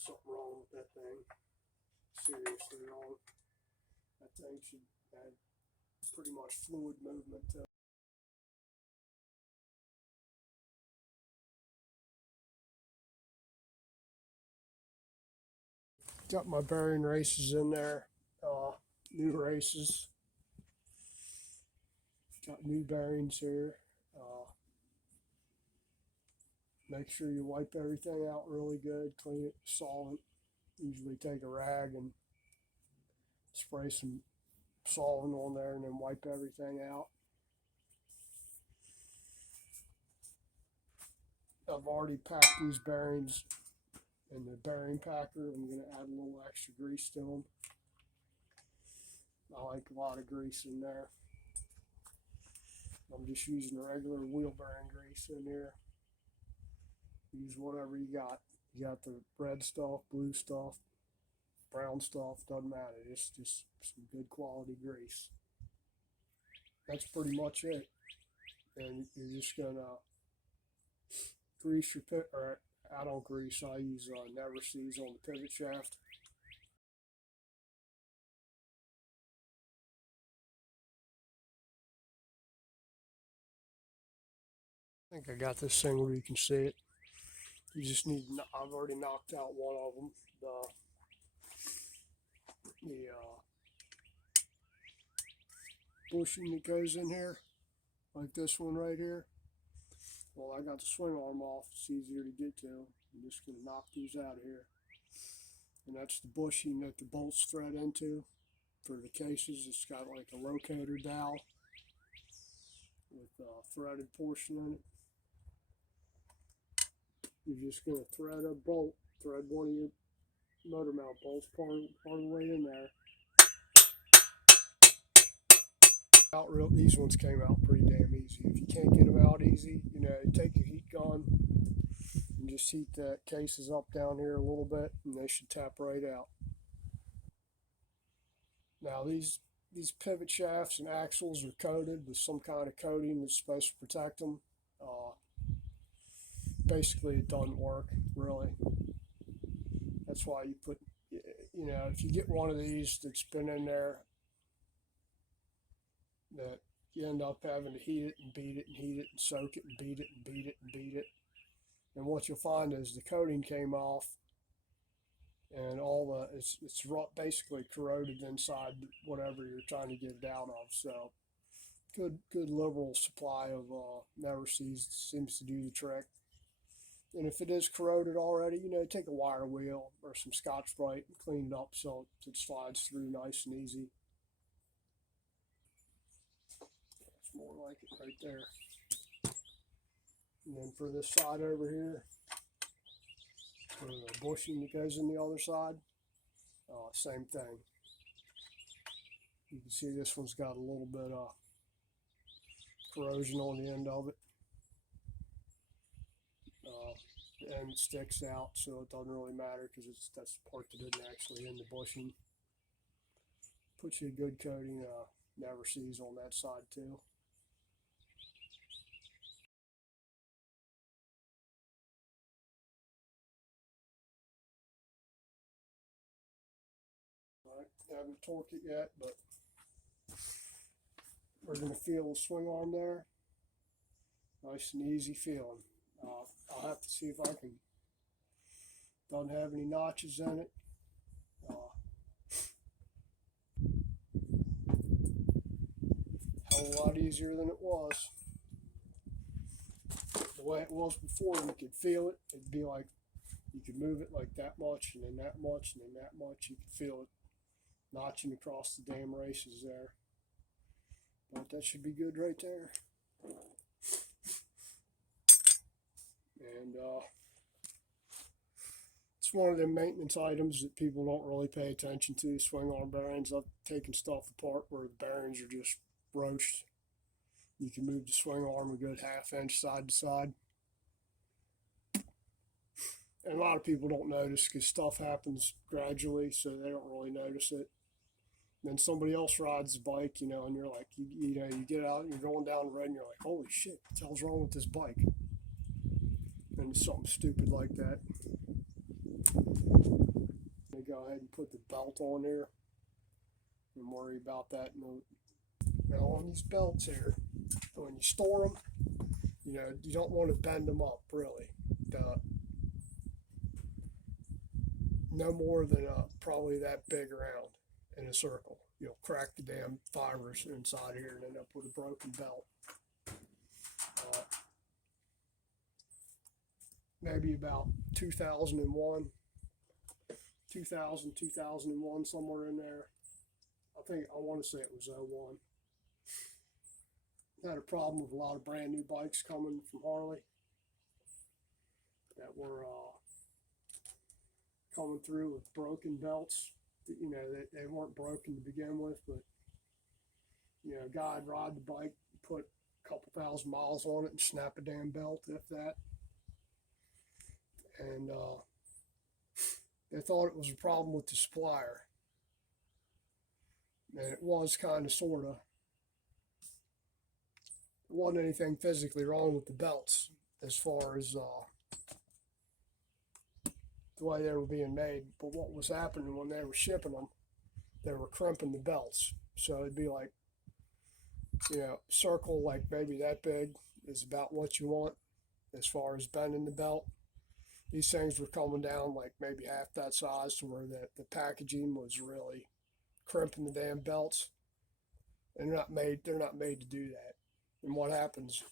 something wrong with that thing. Seriously wrong. That thing should have pretty much fluid movement to it. Got my bearing races in there, new races. Got new bearings here. Make sure you wipe everything out really good, clean it with solvent. Usually take a rag and spray some solvent on there and then wipe everything out. I've already packed these bearings in the bearing packer. I'm going to add a little extra grease to them. I like a lot of grease in there. I'm just using the regular wheel bearing grease in here. Use whatever you got. You got the red stuff, blue stuff, brown stuff, doesn't matter. It's just some good quality grease. That's pretty much it. And you're just gonna grease your pivot, or I don't grease, I use Never Seas on the pivot shaft. I think I got this thing where you can see it. You just need, I've already knocked out one of them. The bushing that goes in here, like this one right here. Well, I got the swing arm off. It's easier to get to. I'm just going to knock these out of here. And that's the bushing that the bolts thread into for the cases. It's got like a locator dowel with a threaded portion in it. You're just going to thread a bolt, thread one of your motor mount bolts part of the way in there. These ones came out pretty damn easy. If you can't get them out easy, you know, take your heat gun and just heat the cases up down here a little bit, and they should tap right out. Now these pivot shafts and axles are coated with some kind of coating that's supposed to protect them. Basically, it doesn't work really. That's why you put, you know, if you get one of these that's been in there, that you end up having to heat it and beat it and heat it and soak it and beat it and beat it and beat it. And what you'll find is the coating came off, and all it's basically corroded inside whatever you're trying to get it out of. So good liberal supply of Never Seas seems to do the trick. And if it is corroded already, you know, take a wire wheel or some Scotch-Brite and clean it up so it slides through nice and easy. It's more like it right there. And then for this side over here, for the bushing that goes in the other side, same thing. You can see this one's got a little bit of corrosion on the end of it. The end sticks out, so it doesn't really matter because that's the part that isn't actually in the bushing. Put you a good coating of Never Seas on that side too. Alright, haven't torqued it yet, but we're going to feel the swing arm there. Nice and easy feeling. I'll have to see if I can. Doesn't have any notches in it. Hell of a lot easier than it was. The way it was before, you could feel it. It'd be like you could move it like that much, and then that much, and then that much. You could feel it notching across the damn races there. But that should be good right there. And it's one of the maintenance items that people don't really pay attention to. Swing arm bearings. I've taken stuff apart where the bearings are just roached. You can move the swing arm a good half-inch side to side. And a lot of people don't notice because stuff happens gradually, so they don't really notice it. And then somebody else rides the bike, you know, and you're like, you know, you get out and you're going down the road and you're like, holy shit, what the hell's wrong with this bike? And something stupid like that. They go ahead and put the belt on there and worry about that. Now on these belts here, when you store them, you know, you don't want to bend them up really. No more than probably that big around in a circle. You'll crack the damn fibers inside here and end up with a broken belt. Maybe about 2001, 2001, somewhere in there. I want to say it was 01. Had a problem with a lot of brand new bikes coming from Harley that were coming through with broken belts. You know, they weren't broken to begin with, but you know, a guy'd ride the bike, put a couple thousand miles on it, and snap a damn belt, if that. And they thought it was a problem with the supplier, and it was kind of, sort of. There wasn't anything physically wrong with the belts as far as the way they were being made, but what was happening when they were shipping them, they were crimping the belts. So it'd be like, you know, circle like maybe that big is about what you want as far as bending the belt. These things were coming down like maybe half that size, to where the packaging was really crimping the damn belts. And they're not made to do that. And what happens?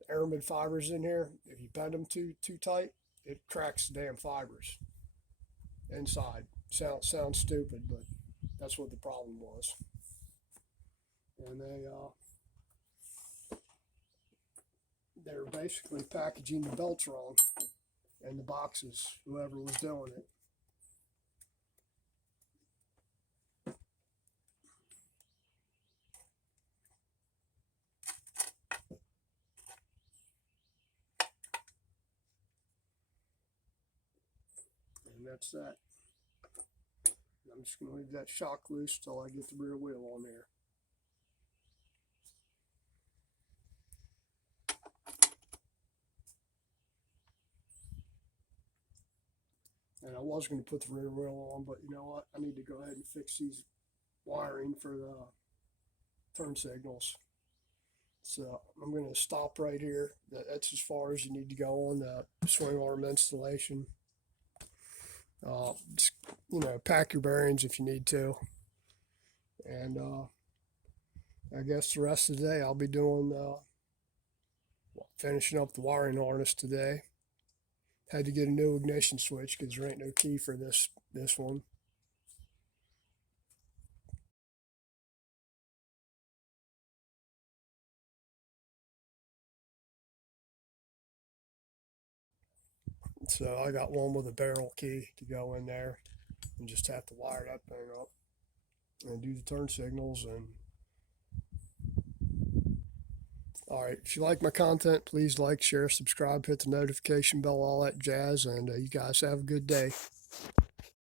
The aramid fibers in here, if you bend them too tight, it cracks the damn fibers inside. Sounds stupid, but that's what the problem was. And they were basically packaging the belts wrong in the boxes, whoever was doing it. And that's that. I'm just going to leave that shock loose till I get the rear wheel on there. And I was going to put the rear wheel on, but you know what? I need to go ahead and fix these wiring for the turn signals. So I'm going to stop right here. That's as far as you need to go on the Swingarm installation. Just, you know, pack your bearings if you need to. And I guess the rest of the day I'll be doing finishing up the wiring harness today. Had to get a new ignition switch because there ain't no key for this one. So I got one with a barrel key to go in there, and just have to wire that thing up and do the turn signals. And all right, if you like my content, please like, share, subscribe, hit the notification bell, all that jazz, and you guys have a good day.